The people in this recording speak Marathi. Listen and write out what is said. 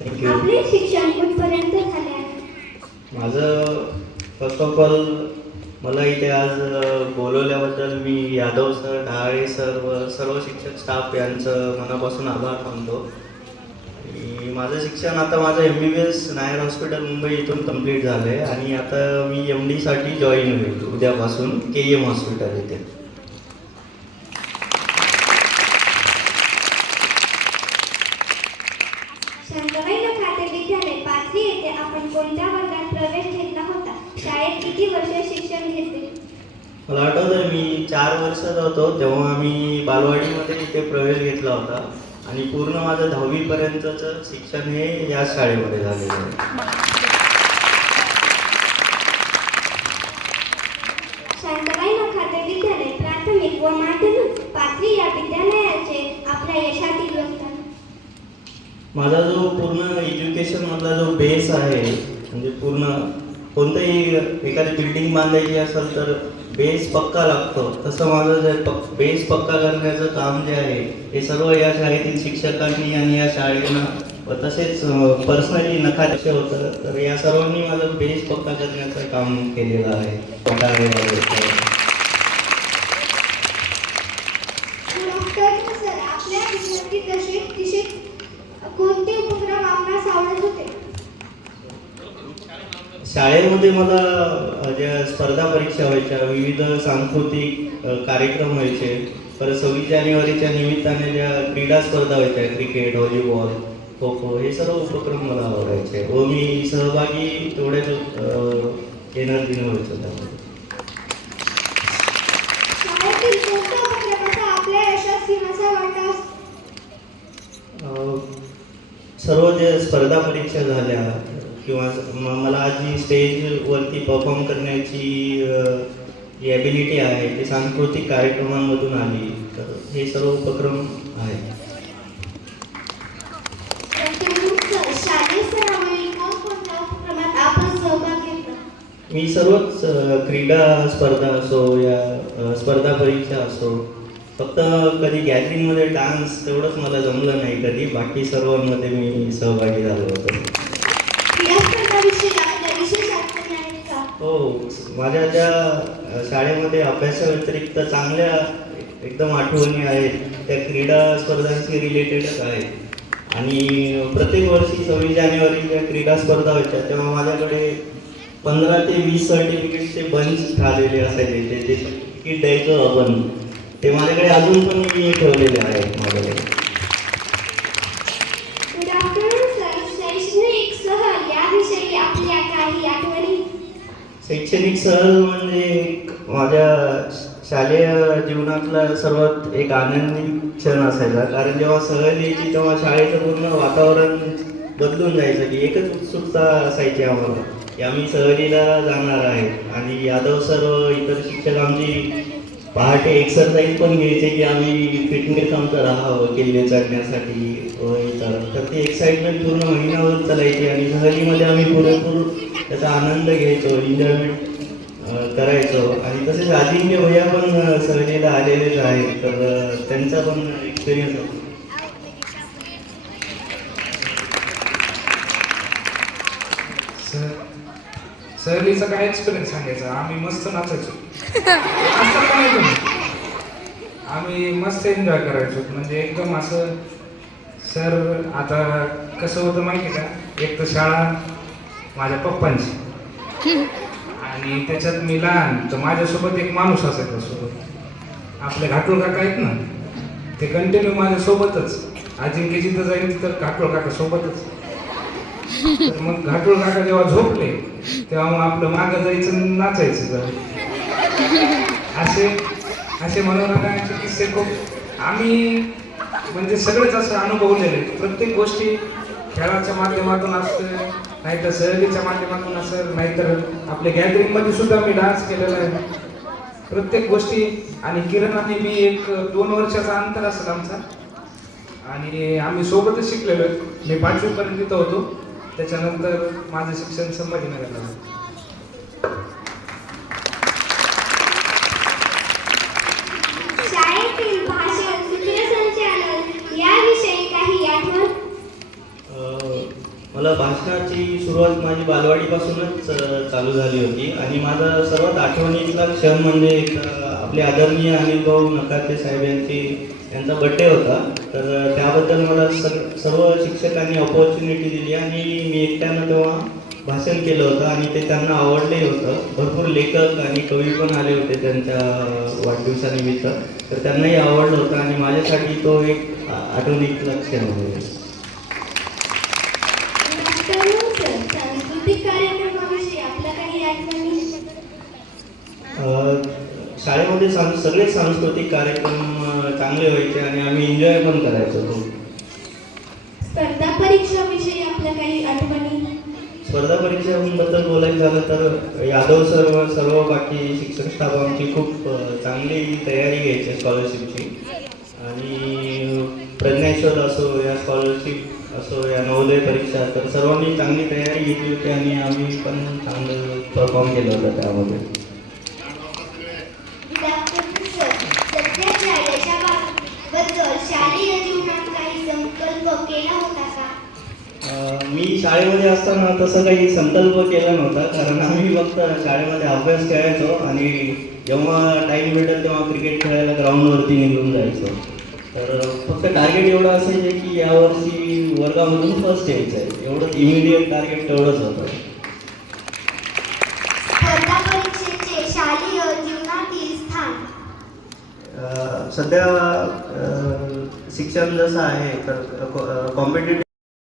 थँक्यू. आपले शिक्षण कुठपर्यंत झाले आहे? माझं फर्स्ट ऑफ ऑल मला इथे आज बोलवल्याबद्दल मी यादव सर, ढाळे सर व सर्व शिक्षक स्टाफ यांचं मनापासून आभार मानतो. आणि माझं शिक्षण आता माझं MBBS नायर हॉस्पिटल मुंबई इथून कंप्लीट झालं आहे आणि आता मी MDसाठी जॉईन होईल उद्यापासून KM हॉस्पिटल इथे. शांताबाई खाते विद्यालय पाथरी येथे आपण कोणत्या वर्गात प्रवेश घेतला होता? शाळेत किती वर्ष शिक्षण घेतले? मला आठवतं मी 4 वर्षाचा होतो तेव्हा मी बालवाडीमध्ये इथे प्रवेश घेतला होता आणि पूर्ण माझं 10वी पर्यंतचं शिक्षण हे या शाळेमध्ये झालेलं आहे. शांताबाई खाते विद्यालय प्राथमिक व माध्यमिक पाथरी या विद्यालयाचे आपल्या यशातील योगदान. माझा जो पूर्ण एज्युकेशनमधला जो बेस आहे म्हणजे पूर्ण कोणतंही एखादी बिल्डिंग बांधायची असेल तर बेस पक्का लागतो, तसं माझं जे बेस पक्का करण्याचं काम जे आहे हे सर्व या शाळेतील शिक्षकांनी आणि या शाळेनं व तसेच पर्सनली नखाते होतं. तर या सर्वांनी माझं बेस पक्का करण्याचं काम केलेलं आहे. सर, आपल्या विद्यार्थी दशेत कोणते उपक्रम आपणास आवडत होते? शाळेमध्ये मला ज्या स्पर्धा परीक्षा व्हायच्या, विविध सांस्कृतिक कार्यक्रम व्हायचे, परत 26 जानेवारीच्या निमित्ताने ज्या क्रीडा स्पर्धा व्हायच्या, क्रिकेट, व्हॉलीबॉल, खो खो, हे सर्व उपक्रम मला आवडायचे व मी सहभागी तेवढ्याच एनर्जीने व्हायचो त्यामध्ये. शाळेतील कोणत्या उपक्रमाचा आपल्या यशात सिंहाचा वाटा? सर्व जे स्पर्धा परीक्षा झाल्या किंवा मला जी स्टेजवरती परफॉर्म करण्याची जी ॲबिलिटी आहे ती सांस्कृतिक कार्यक्रमांमधून आली. तर हे सर्व उपक्रम आहेत. शालेय स्तरावरील कोणकोणत्या उपक्रमात आपण सहभाग घेतला? मी सर्वच क्रीडा स्पर्धा असो या स्पर्धा परीक्षा असो, फक्त कधी गॅदरिंगमध्ये डान्स तेवढंच मला जमलं नाही कधी, बाकी सर्वांमध्ये मी सहभागी झालो होतो. हो, माझ्या त्या शाळेमध्ये अभ्यासाव्यतिरिक्त चांगल्या एकदम आठवणी आहेत त्या क्रीडा स्पर्धांशी रिलेटेडच आहेत. आणि प्रत्येक वर्षी 26 जानेवारीच्या क्रीडा स्पर्धा व्हायच्या तेव्हा माझ्याकडे 15 ते 20 सर्टिफिकेटचे बंच आलेले असायचे. ते तिकीट द्यायचं आपण ते माझ्याकडे अजून पण मी ठेवलेले आहेत माझ्याकडे. शैक्षणिक सहल याविषयी आपल्या काही आठवणी? शैक्षणिक सहल म्हणजे माझ्या शालेय जीवनातला सर्वात एक आनंदी क्षण असायचा, कारण जेव्हा सहल यायची तेव्हा शाळेचं पूर्ण वातावरण बदलून जायचं की एकच उत्सुकता असायची आम्हाला की आम्ही सहलीला जाणार आहे. आणि यादव सर व इतर शिक्षक आमची पहाटे एक्सरसाइज पण घ्यायचे की आम्ही फिटनेस आमचं राहावं किल्ले चढण्यासाठी व इतर. तर ती एक्साइटमेंट पूर्ण महिन्यावर चालायची आणि सहलीमध्ये आम्ही पुरेपूर त्याचा आनंद घ्यायचो, एन्जॉयमेंट करायचो. आणि तसेच अजिंक्य भैया पण सहलीला आलेलेच आहेत, तर त्यांचा पण एक्सपिरियन्स होता. सहलीचा काय एक्सपिरियन्स सांगायचा? आम्ही मस्त नाचायचो, असं काय नाही, आम्ही मस्त एन्जॉय करायचो. म्हणजे एकदम असं सर, आता कसं होतं माहिती का, एक तर शाळा माझ्या पप्पांची आणि त्याच्यात मी लहान, तर माझ्यासोबत एक माणूस असायचा सोबत, आपले घाटोळ काका आहेत ना, ते कंटिन्यू माझ्यासोबतच. अजिंक्य जिथं जाईल तर घाटोळ काका सोबतच. तर मग घाटोळ काका जेव्हा झोपले तेव्हा मग आपलं मागं जायचं, नाचायचं जरा. असे मनोरंजनाचे किस्से खूप आम्ही म्हणजे सगळेच असं अनुभवलेले. प्रत्येक गोष्टी खेळाच्या माध्यमातून असतं, नाहीतर सहलीच्या माध्यमातून असेल, नाहीतर आपल्या गॅदरिंगमध्ये सुद्धा मी डान्स केलेला आहे. प्रत्येक गोष्टी. आणि किरण आणि मी एक 2 वर्षाचा अंतर असेल आमचा आणि आम्ही सोबतच शिकलेलो आहे. मी 5वी पर्यंत तिथं होतो, त्याच्यानंतर माझं शिक्षण संभाजीनगरला झालं. शाळेतील भाषण, सूत्रसंचालन याविषयी काही आठवण? मला भाषणाची सुरुवात माझी बालवाडीपासूनच चालू झाली होती आणि माझा सर्वात आठवणीतला क्षण म्हणजे आपले आदरणीय अनिल भाऊ नकाते साहेब यांचा बड्डे होता. तर त्याबद्दल मला सर्व शिक्षकांनी अपॉर्च्युनिटी दिली आणि मी एकट्यानं तेव्हा भाषण केलं होतं आणि ते त्यांना आवडले होतं. भरपूर लेखक आणि कवी पण आले होते त्यांच्या वाढदिवसानिमित्त, तर त्यांनाही आवडलं होतं आणि माझ्यासाठी तो एक आठवणीतला क्षण होता. सांस्कृतिक कार्यक्रमाविषयी आपल्या काही आठवणी? शाळेमध्ये सगळे सांस्कृतिक कार्यक्रम चांगले व्हायचे आणि आम्ही एन्जॉय पण करायचो खूप. स्पर्धा परीक्षाविषयी आपल्या काही आठवणी? स्पर्धा परीक्षांबद्दल बोलायचं झालं तर यादव सर्व बाकी शिक्षक स्टाफ आमची खूप चांगली तयारी घ्यायची स्कॉलरशिपची. आणि प्रज्ञेश्वर असो या स्कॉलरशिप असो या नवोदय परीक्षा, तर सर्वांनी चांगली तयारी घेतली होती आणि आम्ही पण चांगलं परफॉर्म केलं होतं त्यामध्ये. सध्या शाळेच्या बद्दल शालेय जीवनात काही संकल्प केला होता का? मी शाळेमध्ये असताना तसं काही संकल्प केला नव्हता, कारण आम्ही फक्त शाळेमध्ये अभ्यास करायचो आणि जेव्हा टाईम भेटेल तेव्हा क्रिकेट खेळायला ग्राउंडवरती निघून जायचो. तर फक्त टार्गेट एवढं असायचं की यावर्षी वर्गामधून फर्स्ट यायचं आहे, एवढंच इमिडिएट टार्गेट तेवढंच होतं. स्पर्धा परीक्षेचे शालेय जीवनातील स्थान? सध्या शिक्षण जसं आहे तर कॉम्पिटेटिव्ह